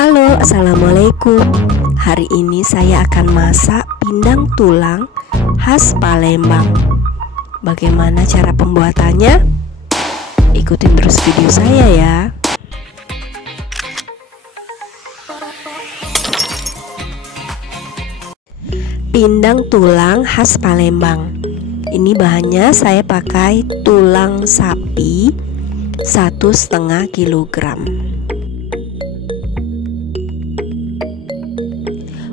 Halo, assalamualaikum. Hari ini saya akan masak pindang tulang khas Palembang. Bagaimana cara pembuatannya? Ikutin terus video saya ya. Pindang tulang khas Palembang. Ini bahannya saya pakai tulang sapi 1,5 kilogram.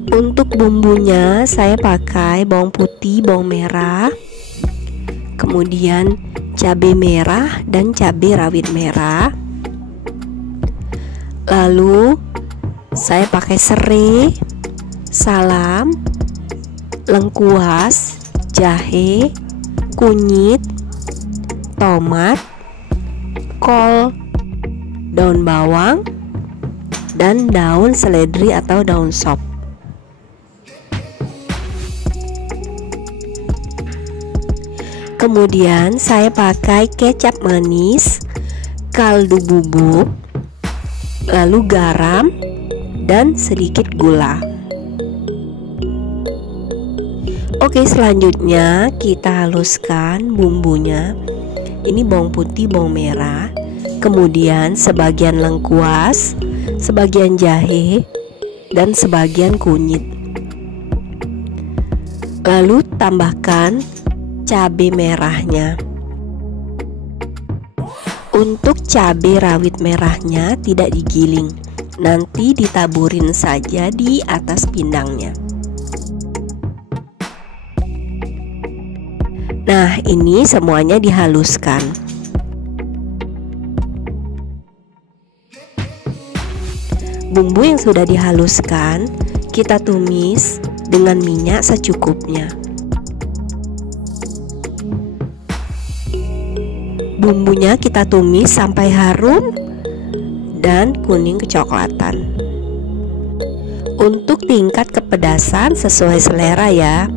Untuk bumbunya saya pakai bawang putih, bawang merah, kemudian cabai merah dan cabai rawit merah. Lalu saya pakai serai, salam, lengkuas, jahe, kunyit, tomat, kol, daun bawang, dan daun seledri atau daun sop. Kemudian saya pakai kecap manis, kaldu bubuk, lalu garam dan sedikit gula. Oke, selanjutnya kita haluskan bumbunya. Ini bawang putih, bawang merah, kemudian sebagian lengkuas, sebagian jahe, dan sebagian kunyit. Lalu tambahkan cabai merahnya. Untuk cabai rawit merahnya tidak digiling, nanti ditaburin saja di atas pindangnya. Nah, ini semuanya dihaluskan. Bumbu yang sudah dihaluskan kita tumis dengan minyak secukupnya. Bumbunya kita tumis sampai harum dan kuning kecoklatan. Untuk tingkat kepedasan sesuai selera ya.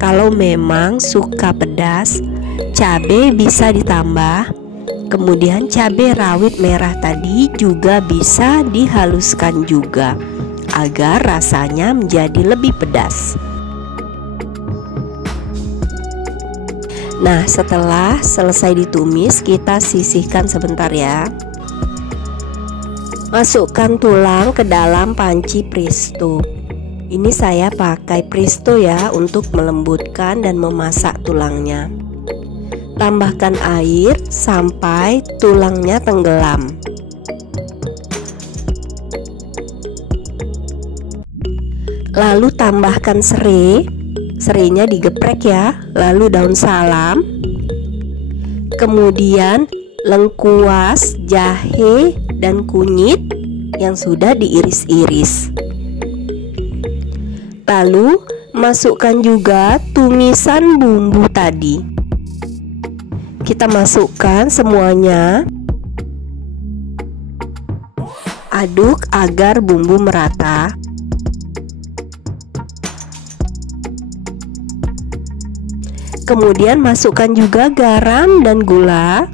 Kalau memang suka pedas, cabai bisa ditambah. Kemudian cabai rawit merah tadi juga bisa dihaluskan juga agar rasanya menjadi lebih pedas. Nah, setelah selesai ditumis, kita sisihkan sebentar ya. Masukkan tulang ke dalam panci presto. Ini saya pakai presto ya untuk melembutkan dan memasak tulangnya. Tambahkan air sampai tulangnya tenggelam. Lalu tambahkan serai. Serainya digeprek ya, lalu daun salam, kemudian lengkuas, jahe, dan kunyit yang sudah diiris-iris. Lalu masukkan juga tumisan bumbu tadi. Kita masukkan semuanya. Aduk agar bumbu merata. Kemudian masukkan juga garam dan gula.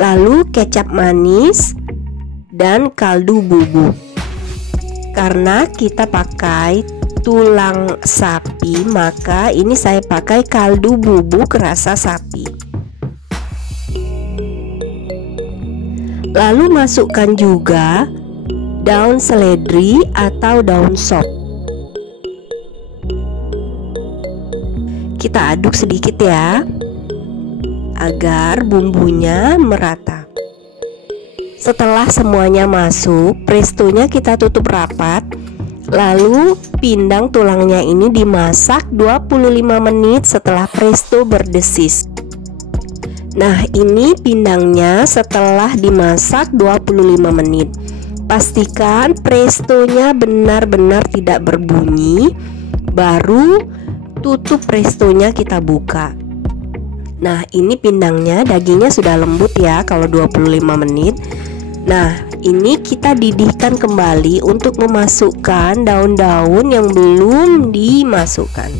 Lalu kecap manis dan kaldu bubuk. Karena kita pakai tulang sapi, maka ini saya pakai kaldu bubuk rasa sapi. Lalu masukkan juga daun seledri atau daun sop. Kita aduk sedikit ya, agar bumbunya merata. Setelah semuanya masuk, prestonya kita tutup rapat. Lalu pindang tulangnya ini dimasak 25 menit setelah presto berdesis. Nah, ini pindangnya setelah dimasak 25 menit. Pastikan prestonya benar-benar tidak berbunyi, baru tutup prestonya kita buka. Nah, ini pindangnya, dagingnya sudah lembut ya kalau 25 menit. Nah, ini kita didihkan kembali untuk memasukkan daun-daun yang belum dimasukkan.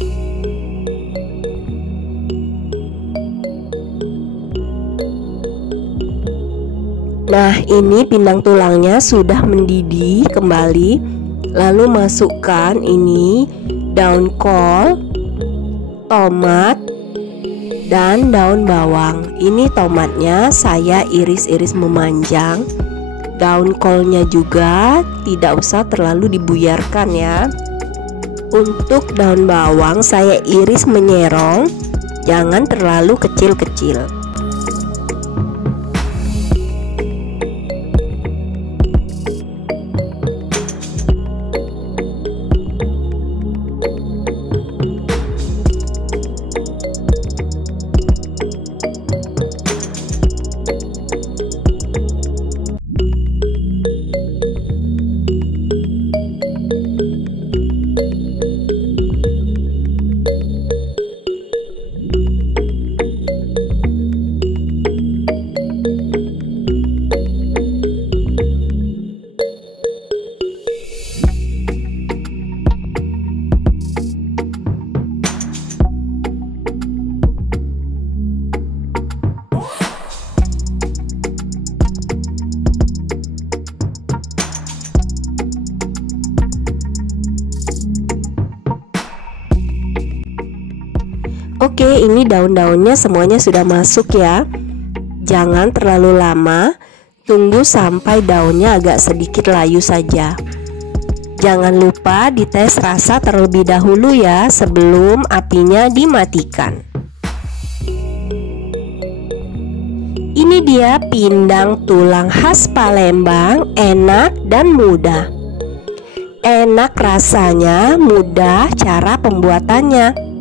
Nah, ini pindang tulangnya sudah mendidih kembali. Lalu masukkan ini daun kol, tomat, dan daun bawang. Ini tomatnya saya iris-iris memanjang. Daun kolnya juga tidak usah terlalu dibuyarkan ya. Untuk daun bawang saya iris menyerong, jangan terlalu kecil-kecil. Oke, ini daun-daunnya semuanya sudah masuk ya. Jangan terlalu lama, tunggu sampai daunnya agak sedikit layu saja. Jangan lupa dites rasa terlebih dahulu ya sebelum apinya dimatikan. Ini dia pindang tulang khas Palembang, enak dan mudah. Enak rasanya, mudah cara pembuatannya.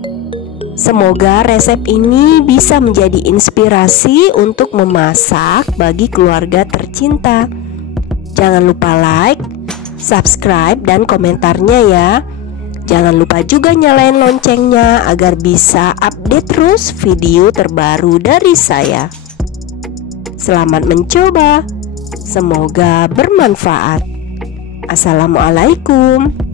Semoga resep ini bisa menjadi inspirasi untuk memasak bagi keluarga tercinta. Jangan lupa like, subscribe, dan komentarnya ya. Jangan lupa juga nyalain loncengnya agar bisa update terus video terbaru dari saya. Selamat mencoba, semoga bermanfaat. Assalamualaikum.